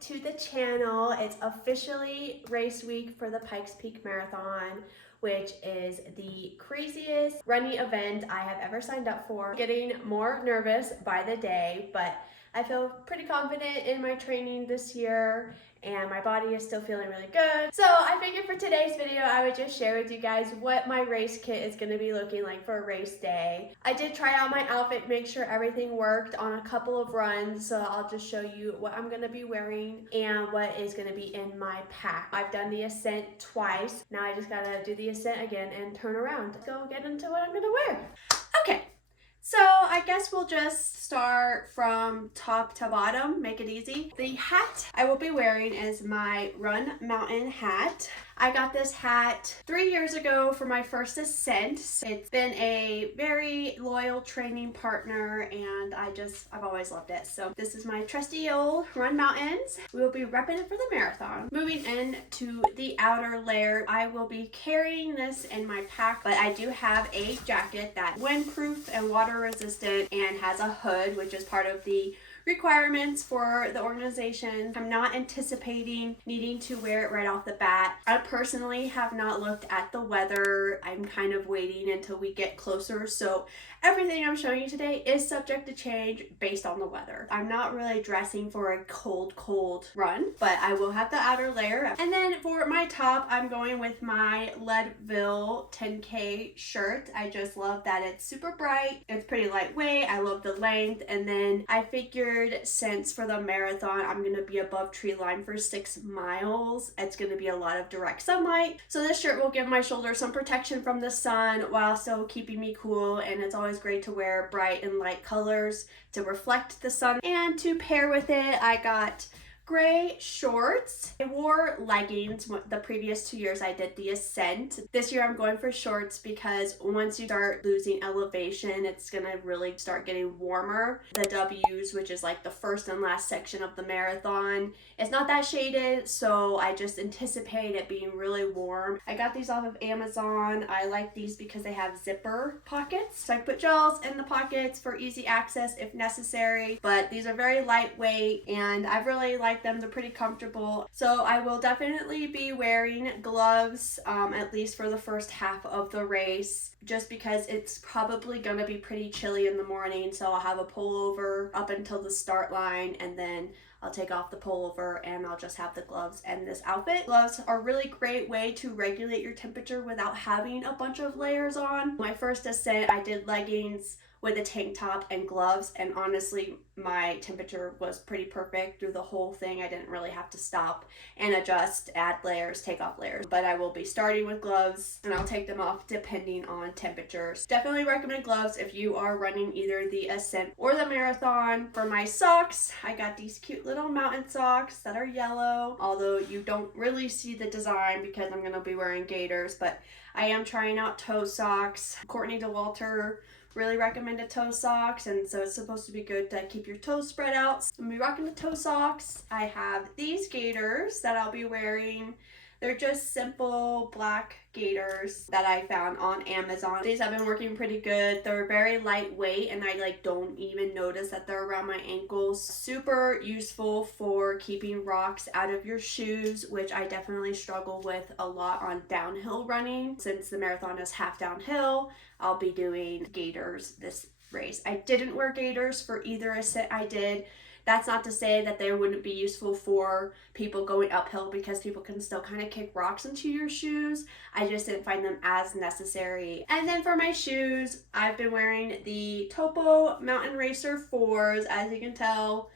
to the channel. It's officially race week for the Pikes Peak Marathon, which is the craziest running event I have ever signed up for. Getting more nervous by the day, but I feel pretty confident in my training this year and my body is still feeling really good. So I figured for today's video, I would just share with you guys what my race kit is gonna be looking like for a race day. I did try out my outfit, make sure everything worked on a couple of runs. So I'll just show you what I'm gonna be wearing and what is gonna be in my pack. I've done the ascent twice. Now I just gotta do the ascent again and turn around. Let's go get into what I'm gonna wear. Okay. So I guess we'll just start from top to bottom, make it easy. The hat I will be wearing is my Run Mountain hat. I got this hat 3 years ago for my first ascent. It's been a very loyal training partner and I've always loved it. So this is my trusty old Run Mountains. We will be repping it for the marathon. Moving into the outer layer, I will be carrying this in my pack, but I do have a jacket that's windproof and water resistant and has a hood, which is part of the requirements for the organization. I'm not anticipating needing to wear it right off the bat. I personally have not looked at the weather. I'm kind of waiting until we get closer. So everything I'm showing you today is subject to change based on the weather. I'm not really dressing for a cold run, but I will have the outer layer. And then for my top, I'm going with my Leadville 10K shirt. I just love that it's super bright. It's pretty lightweight. I love the length. And then I figured since for the marathon, I'm going to be above tree line for 6 miles. It's going to be a lot of direct sunlight. So this shirt will give my shoulders some protection from the sun while still keeping me cool. And it's always great to wear bright and light colors to reflect the sun. And to pair with it, I got gray shorts. I wore leggings the previous 2 years I did the ascent. This year I'm going for shorts because once you start losing elevation, it's gonna really start getting warmer. The W's, which is like the first and last section of the marathon, it's not that shaded, so I just anticipate it being really warm. I got these off of Amazon. I like these because they have zipper pockets, so I put gels in the pockets for easy access if necessary, but these are very lightweight and I really like them. They're pretty comfortable. So I will definitely be wearing gloves at least for the first half of the race, just because it's probably gonna be pretty chilly in the morning. So I'll have a pullover up until the start line and then I'll take off the pullover and I'll just have the gloves and this outfit. Gloves are a really great way to regulate your temperature without having a bunch of layers on. My first ascent, I did leggings with a tank top and gloves, and honestly my temperature was pretty perfect through the whole thing. I didn't really have to stop and adjust, add layers, take off layers, but I will be starting with gloves and I'll take them off depending on temperatures. Definitely recommend gloves if you are running either the ascent or the marathon. For my socks, I got these cute little mountain socks that are yellow, although you don't really see the design because I'm gonna be wearing gaiters, but I am trying out toe socks. Courtney DeWalter really recommended toe socks, and so it's supposed to be good to keep your toes spread out. So I'm gonna be rocking the toe socks. I have these gaiters that I'll be wearing. They're just simple black gaiters that I found on Amazon. These have been working pretty good. They're very lightweight and I don't even notice that they're around my ankles. Super useful for keeping rocks out of your shoes, which I definitely struggle with a lot on downhill running. Since the marathon is half downhill, I'll be doing gaiters this race. I didn't wear gaiters for either ascent I did. That's not to say that they wouldn't be useful for people going uphill because people can still kind of kick rocks into your shoes. I just didn't find them as necessary. And then for my shoes, I've been wearing the Topo Mountain Racer 4s. As you can tell,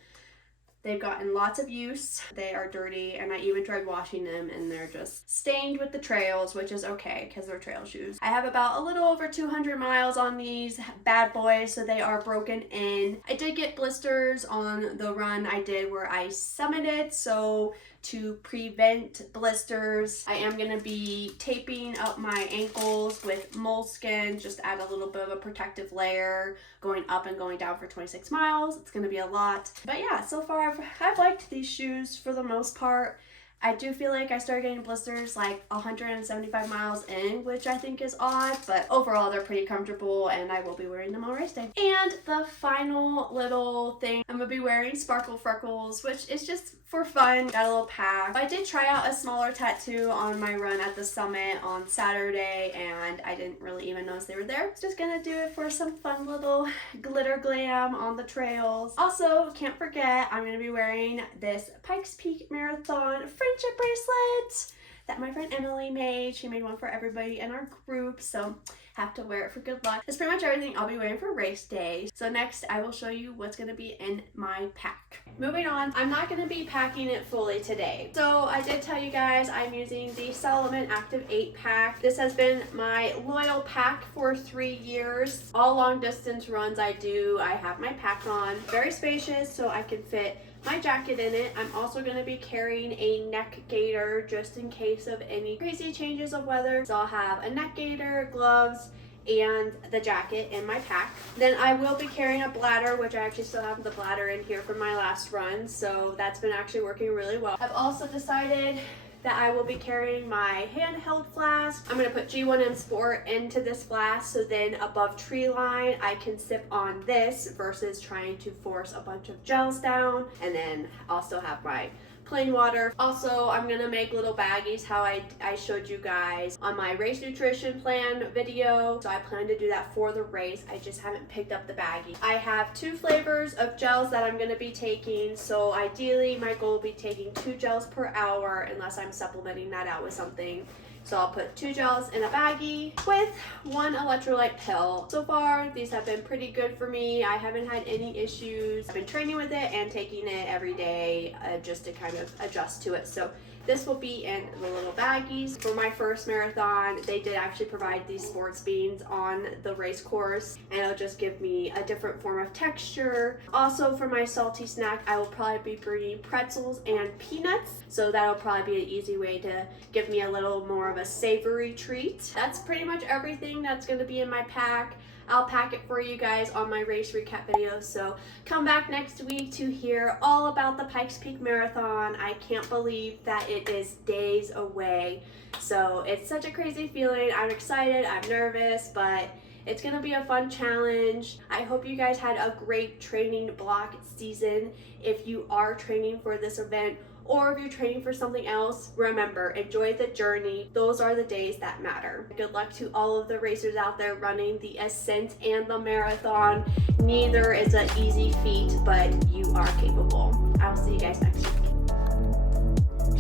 they've gotten lots of use. They are dirty and I even tried washing them and they're just stained with the trails, which is okay because they're trail shoes. I have about a little over 200 miles on these bad boys, so they are broken in. I did get blisters on the run I did where I summited, so to prevent blisters, I am going to be taping up my ankles with moleskin, just add a little bit of a protective layer going up and going down for 26 miles. It's going to be a lot. But yeah, so far I've liked these shoes for the most part. I do feel like I started getting blisters like 175 miles in, which I think is odd, but overall they're pretty comfortable and I will be wearing them on race day. And the final little thing, I'm gonna be wearing sparkle freckles, which is just for fun. Got a little pack. I did try out a smaller tattoo on my run at the summit on Saturday and I didn't really even notice they were there. Just gonna do it for some fun little glitter glam on the trails. Also, can't forget, I'm gonna be wearing this Pikes Peak Marathon friendship bracelet that my friend Emily made. She made one for everybody in our group, so have to wear it for good luck. That's pretty much everything I'll be wearing for race day. So next I will show you what's gonna be in my pack. Moving on, I'm not gonna be packing it fully today. So I did tell you guys I'm using the Salomon Active 8 pack. This has been my loyal pack for 3 years. All long distance runs I do, I have my pack on. Very spacious, so I can fit my jacket in it. I'm also going to be carrying a neck gaiter just in case of any crazy changes of weather. So I'll have a neck gaiter, gloves, and the jacket in my pack. Then I will be carrying a bladder, which I actually still have the bladder in here from my last run. So that's been actually working really well. I've also decided that I will be carrying my handheld flask. I'm gonna put G1M Sport into this flask so then above tree line I can sip on this versus trying to force a bunch of gels down, and then also have my plain water. Also, I'm gonna make little baggies how I showed you guys on my race nutrition plan video. So I plan to do that for the race. I just haven't picked up the baggie. I have 2 flavors of gels that I'm gonna be taking. So ideally my goal will be taking 2 gels per hour unless I'm supplementing that out with something. So I'll put 2 gels in a baggie with 1 electrolyte pill. So far, these have been pretty good for me. I haven't had any issues. I've been training with it and taking it every day just to kind of adjust to it. So this will be in the little baggies. For my first marathon, they did actually provide these sports beans on the race course, and it'll just give me a different form of texture. Also, for my salty snack, I will probably be bringing pretzels and peanuts. So that'll probably be an easy way to give me a little more of a savory treat. That's pretty much everything that's going to be in my pack. I'll pack it for you guys on my race recap video, so come back next week to hear all about the Pikes Peak Marathon. I can't believe that it is days away, so it's such a crazy feeling. I'm excited, I'm nervous, but it's gonna be a fun challenge. I hope you guys had a great training block season. If you are training for this event, or if you're training for something else, remember, enjoy the journey. Those are the days that matter. Good luck to all of the racers out there running the Ascent and the Marathon. Neither is an easy feat, but you are capable. I will see you guys next week.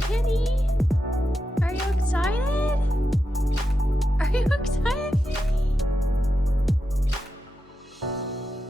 Penny, are you excited? Are you excited?